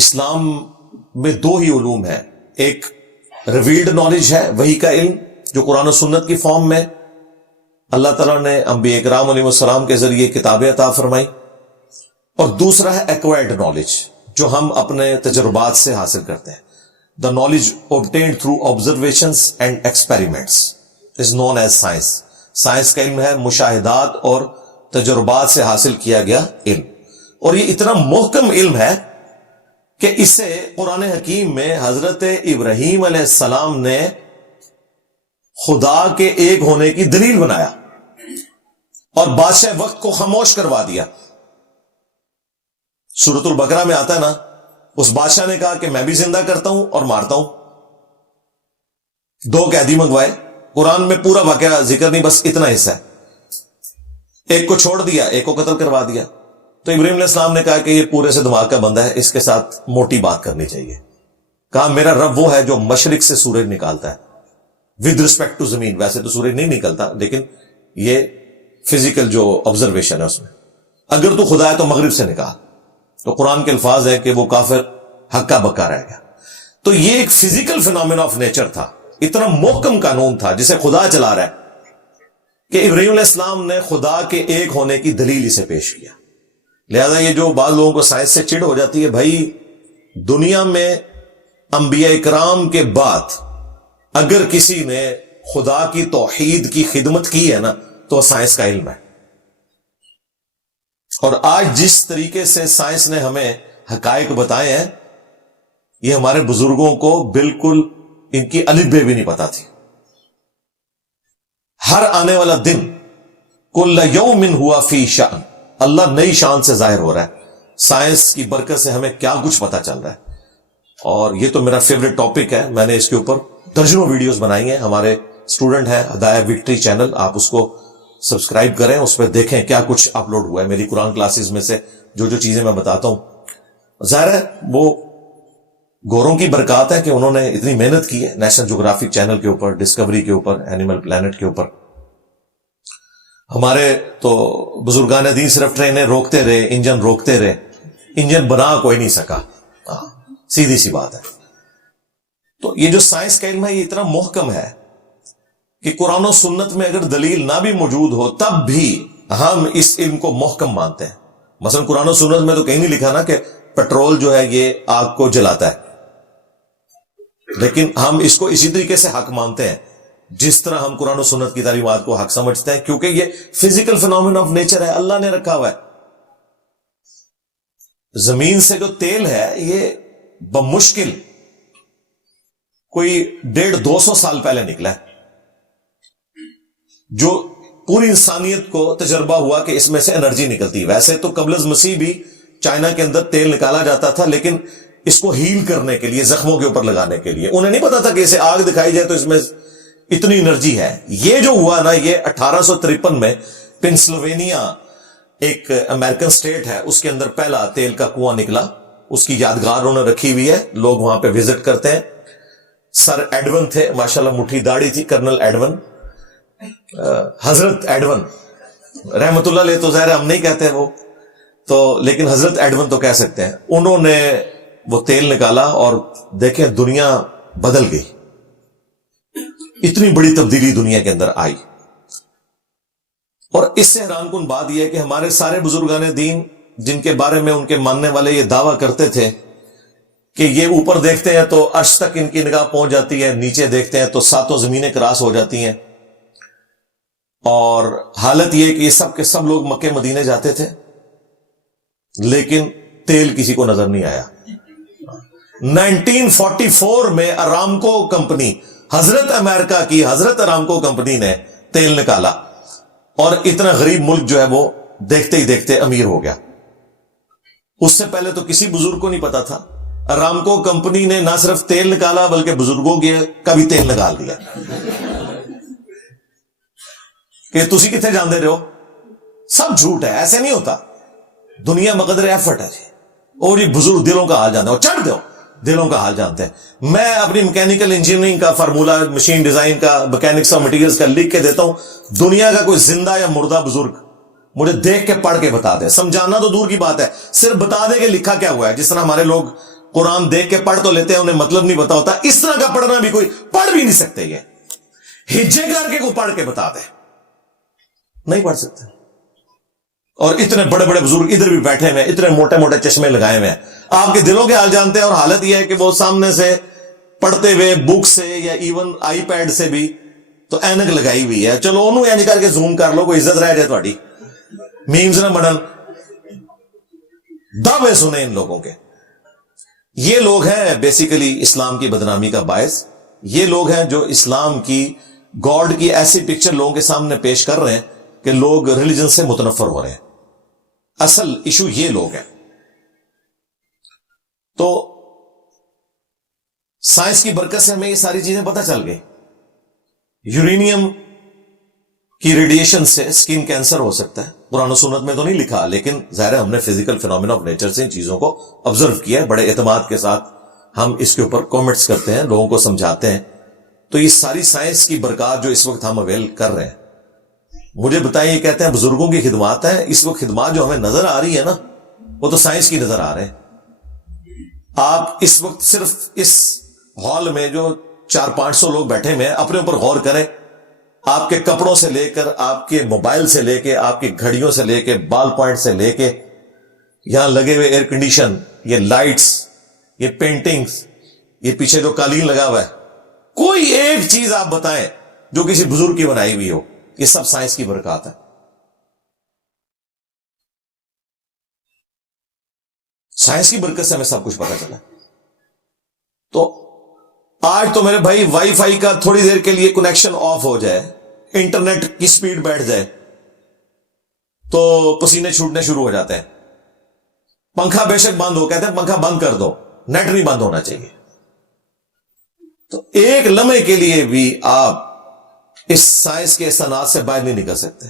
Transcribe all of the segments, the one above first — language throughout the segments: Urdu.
اسلام میں دو ہی علوم ہیں، ایک ریویلڈ نالج ہے، وحی کا علم جو قرآن و سنت کی فارم میں اللہ تعالیٰ نے انبیاء اکرام علیہ السلام کے ذریعے کتابیں عطا فرمائی، اور دوسرا ہے ایکوائرڈ نالج جو ہم اپنے تجربات سے حاصل کرتے ہیں. The knowledge obtained through observations and experiments is known as science. Science کا علم ہے مشاہدات اور تجربات سے حاصل کیا گیا علم، اور یہ اتنا محکم علم ہے کہ اسے قرآن حکیم میں حضرت ابراہیم علیہ السلام نے خدا کے ایک ہونے کی دلیل بنایا اور بادشاہ وقت کو خاموش کروا دیا. سورۃ البقرہ میں آتا ہے نا، اس بادشاہ نے کہا کہ میں بھی زندہ کرتا ہوں اور مارتا ہوں. 2 قیدی منگوائے، قرآن میں پورا واقعہ ذکر نہیں، بس اتنا حصہ ہے. ایک کو چھوڑ دیا، ایک کو قتل کروا دیا. تو ابراہیم علیہ السلام نے کہا کہ یہ پورے سے دماغ کا بندہ ہے، اس کے ساتھ موٹی بات کرنی چاہیے. کہا میرا رب وہ ہے جو مشرق سے سورج نکالتا ہے ود رسپیکٹ ٹو زمین. ویسے تو سورج نہیں نکلتا، لیکن یہ فزیکل جو آبزرویشن ہے اس میں، اگر تو خدا ہے تو مغرب سے نکال. تو قرآن کے الفاظ ہے کہ وہ کافر ہکا بکا رہ گیا. تو یہ ایک فزیکل فینومینا آف نیچر تھا، اتنا محکم قانون تھا جسے خدا چلا رہا ہے کہ ابراہیم علیہ السلام نے خدا کے ایک ہونے کی دلیل اسے پیش کیا. لہذا یہ جو بعض لوگوں کو سائنس سے چڑ ہو جاتی ہے، بھائی دنیا میں انبیاء اکرام کے بعد اگر کسی نے خدا کی توحید کی خدمت کی ہے نا تو سائنس کا علم ہے. اور آج جس طریقے سے سائنس نے ہمیں حقائق بتائے ہیں، یہ ہمارے بزرگوں کو بالکل ان کی الف بے بھی نہیں پتا تھی. ہر آنے والا دن کل یوم ہوا فی شأن، اللہ نئی شان سے ظاہر ہو رہا ہے. سائنس کی برکت سے ہمیں کیا کچھ پتا چل رہا ہے. اور یہ تو میرا فیوریٹ ٹاپک ہے، میں نے اس کے اوپر درجنوں ویڈیوز بنائی ہیں. ہمارے اسٹوڈنٹ ہیں ہدایہ وکٹری چینل، آپ اس کو سبسکرائب کریں، اس پہ دیکھیں کیا کچھ اپلوڈ ہوا ہے. میری قرآن کلاسز میں سے جو چیزیں میں بتاتا ہوں، ظاہر ہے وہ گوروں کی برکات ہے کہ انہوں نے اتنی محنت کی ہے نیشنل جغرافک چینل کے اوپر، ڈسکوری کے اوپر، اینیمل پلانٹ کے اوپر. ہمارے تو بزرگان دین صرف ٹرینیں روکتے رہے، انجن روکتے رہے، انجن بنا کوئی نہیں سکا. سیدھی سی بات ہے. تو یہ جو سائنس کا علم ہے یہ اتنا محکم ہے کہ قرآن و سنت میں اگر دلیل نہ بھی موجود ہو تب بھی ہم اس علم کو محکم مانتے ہیں. مثلا قرآن و سنت میں تو کہیں نہیں لکھا نا کہ پیٹرول جو ہے یہ آگ کو جلاتا ہے، لیکن ہم اس کو اسی طریقے سے حق مانتے ہیں جس طرح ہم قرآن و سنت کی تعلیمات کو حق سمجھتے ہیں، کیونکہ یہ فزیکل فینومینا آف نیچر ہے، اللہ نے رکھا ہوا ہے. زمین سے جو تیل ہے یہ بمشکل کوئی 150-200 سال پہلے نکلا ہے، جو پوری انسانیت کو تجربہ ہوا کہ اس میں سے انرجی نکلتی. ویسے تو قبل از مسیح بھی چائنا کے اندر تیل نکالا جاتا تھا، لیکن اس کو ہیل کرنے کے لیے، زخموں کے اوپر لگانے کے لیے. انہیں نہیں پتا تھا کہ اسے آگ دکھائی جائے تو اس میں اتنی انرجی ہے. یہ جو ہوا نا، یہ 1853 میں پنسلوینیا ایک امریکن سٹیٹ ہے، اس کے اندر پہلا تیل کا کنواں نکلا. اس کی یادگار انہوں نے رکھی ہوئی ہے، لوگ وہاں پہ وزٹ کرتے ہیں. سر ایڈون تھے، ماشاءاللہ مٹھی داڑھی تھی، کرنل ایڈون، حضرت ایڈون رحمت اللہ علیہ. تو ظاہر ہم نہیں کہتے وہ تو، لیکن حضرت ایڈون تو کہہ سکتے ہیں. انہوں نے وہ تیل نکالا اور دیکھیں دنیا بدل گئی. اتنی بڑی تبدیلی دنیا کے اندر آئی. اور اس سے حیران کن بات یہ ہے کہ ہمارے سارے بزرگان دین جن کے بارے میں ان کے ماننے والے یہ دعویٰ کرتے تھے کہ یہ اوپر دیکھتے ہیں تو عرش تک ان کی نگاہ پہنچ جاتی ہے، نیچے دیکھتے ہیں تو 7 زمینیں کراس ہو جاتی ہیں، اور حالت یہ کہ یہ سب کے سب لوگ مکے مدینے جاتے تھے لیکن تیل کسی کو نظر نہیں آیا. 1944 میں ارامکو کمپنی، حضرت امریکہ کی حضرت ارامکو کمپنی نے تیل نکالا، اور اتنا غریب ملک جو ہے وہ دیکھتے ہی دیکھتے امیر ہو گیا. اس سے پہلے تو کسی بزرگ کو نہیں پتا تھا. ارامکو کمپنی نے نہ صرف تیل نکالا بلکہ بزرگوں کا بھی تیل نکال دیا کہ تسی کتنے جاندے رہو. سب جھوٹ ہے، ایسے نہیں ہوتا. دنیا مقدر ایفرٹ ہے جی. اور یہ بزرگ دلوں کا حال جانتے ہیں، اور چڑھ دو دلوں کا حال جانتے ہیں. میں اپنی میکینیکل انجینئرنگ کا فارمولا، مشین ڈیزائن کا، میکینکس اور مٹیریلز کا لکھ کے دیتا ہوں. دنیا کا کوئی زندہ یا مردہ بزرگ مجھے دیکھ کے پڑھ کے بتا دے. سمجھانا تو دور کی بات ہے، صرف بتا دے کہ لکھا کیا ہوا ہے. جس طرح ہمارے لوگ قرآن دیکھ کے پڑھ تو لیتے ہیں, انہیں مطلب نہیں پتا ہوتا. اس طرح کا پڑھنا بھی کوئی پڑھ بھی نہیں سکتے. یہ ہجے کر کے کو پڑھ کے بتا دے, نہیں پڑھ سکتے. اور اتنے بڑے بڑے بزرگ ادھر بھی بیٹھے ہوئے, اتنے موٹے موٹے چشمے لگائے ہوئے ہیں, آپ کے دلوں کے حال جانتے ہیں. اور حالت یہ ہے کہ وہ سامنے سے پڑھتے ہوئے بک سے یا ایون آئی پیڈ سے بھی تو اینک لگائی ہوئی ہے. چلو انہوں اینج کر کے زوم کر لو, کوئی عزت رہ جائے تھوڑی, میمز نہ بنن. دعوے سنیں ان لوگوں کے. یہ لوگ ہیں بیسیکلی اسلام کی بدنامی کا باعث. یہ لوگ ہیں جو اسلام کی, گاڈ کی ایسی پکچر لوگوں کے سامنے پیش کر رہے ہیں کہ لوگ ریلیجن سے متنفر ہو رہے ہیں. اصل ایشو یہ لوگ ہیں. تو سائنس کی برکت سے ہمیں یہ ساری چیزیں پتہ چل گئی. یورینیم کی ریڈیشن سے اسکن کینسر ہو سکتا ہے. قرآن و سنت میں تو نہیں لکھا, لیکن ظاہر ہے ہم نے فزیکل فینومینا آف نیچر سے ان چیزوں کو آبزرو کیا ہے. بڑے اعتماد کے ساتھ ہم اس کے اوپر کامنٹس کرتے ہیں, لوگوں کو سمجھاتے ہیں. تو یہ ساری سائنس کی برکات جو اس وقت ہم اویل کر رہے ہیں, مجھے بتائیں, یہ کہتے ہیں بزرگوں کی خدمات ہیں. اس وقت خدمات جو ہمیں نظر آ رہی ہے نا, وہ تو سائنس کی نظر آ رہے ہیں. آپ اس وقت صرف اس ہال میں جو 400-500 لوگ بیٹھے ہوئے ہیں, اپنے اوپر غور کریں. آپ کے کپڑوں سے لے کر, آپ کے موبائل سے لے کے, آپ کی گھڑیوں سے لے کے, بال پوائنٹ سے لے کے, یہاں لگے ہوئے ایئر کنڈیشن, یہ لائٹس, یہ پینٹنگز, یہ پیچھے جو قالین لگا ہوا ہے, کوئی ایک چیز آپ بتائیں جو کسی بزرگ کی بنائی ہوئی ہو. یہ سب سائنس کی برکات ہے. سائنس کی برکت سے ہمیں سب کچھ پتا چلا. تو آج تو میرے بھائی وائی فائی کا تھوڑی دیر کے لیے کنیکشن آف ہو جائے, انٹرنیٹ کی سپیڈ بیٹھ جائے, تو پسینے چھوٹنے شروع ہو جاتے ہیں. پنکھا بے شک بند ہو, کہتے ہیں پنکھا بند کر دو, نیٹ نہیں بند ہونا چاہیے. تو ایک لمحے کے لیے بھی آپ اس سائنس کے احسانات سے باہر نہیں نکل سکتے.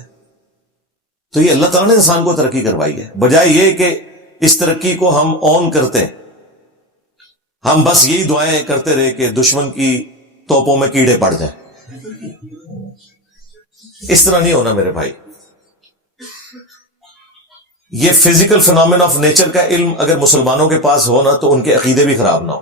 تو یہ اللہ تعالیٰ نے انسان کو ترقی کروائی ہے, بجائے یہ کہ اس ترقی کو ہم آن کرتے, ہم بس یہی دعائیں کرتے رہے کہ دشمن کی توپوں میں کیڑے پڑ جائیں. اس طرح نہیں ہونا میرے بھائی. یہ فزیکل فینومینا آف نیچر کا علم اگر مسلمانوں کے پاس ہو نا, تو ان کے عقیدے بھی خراب نہ ہو.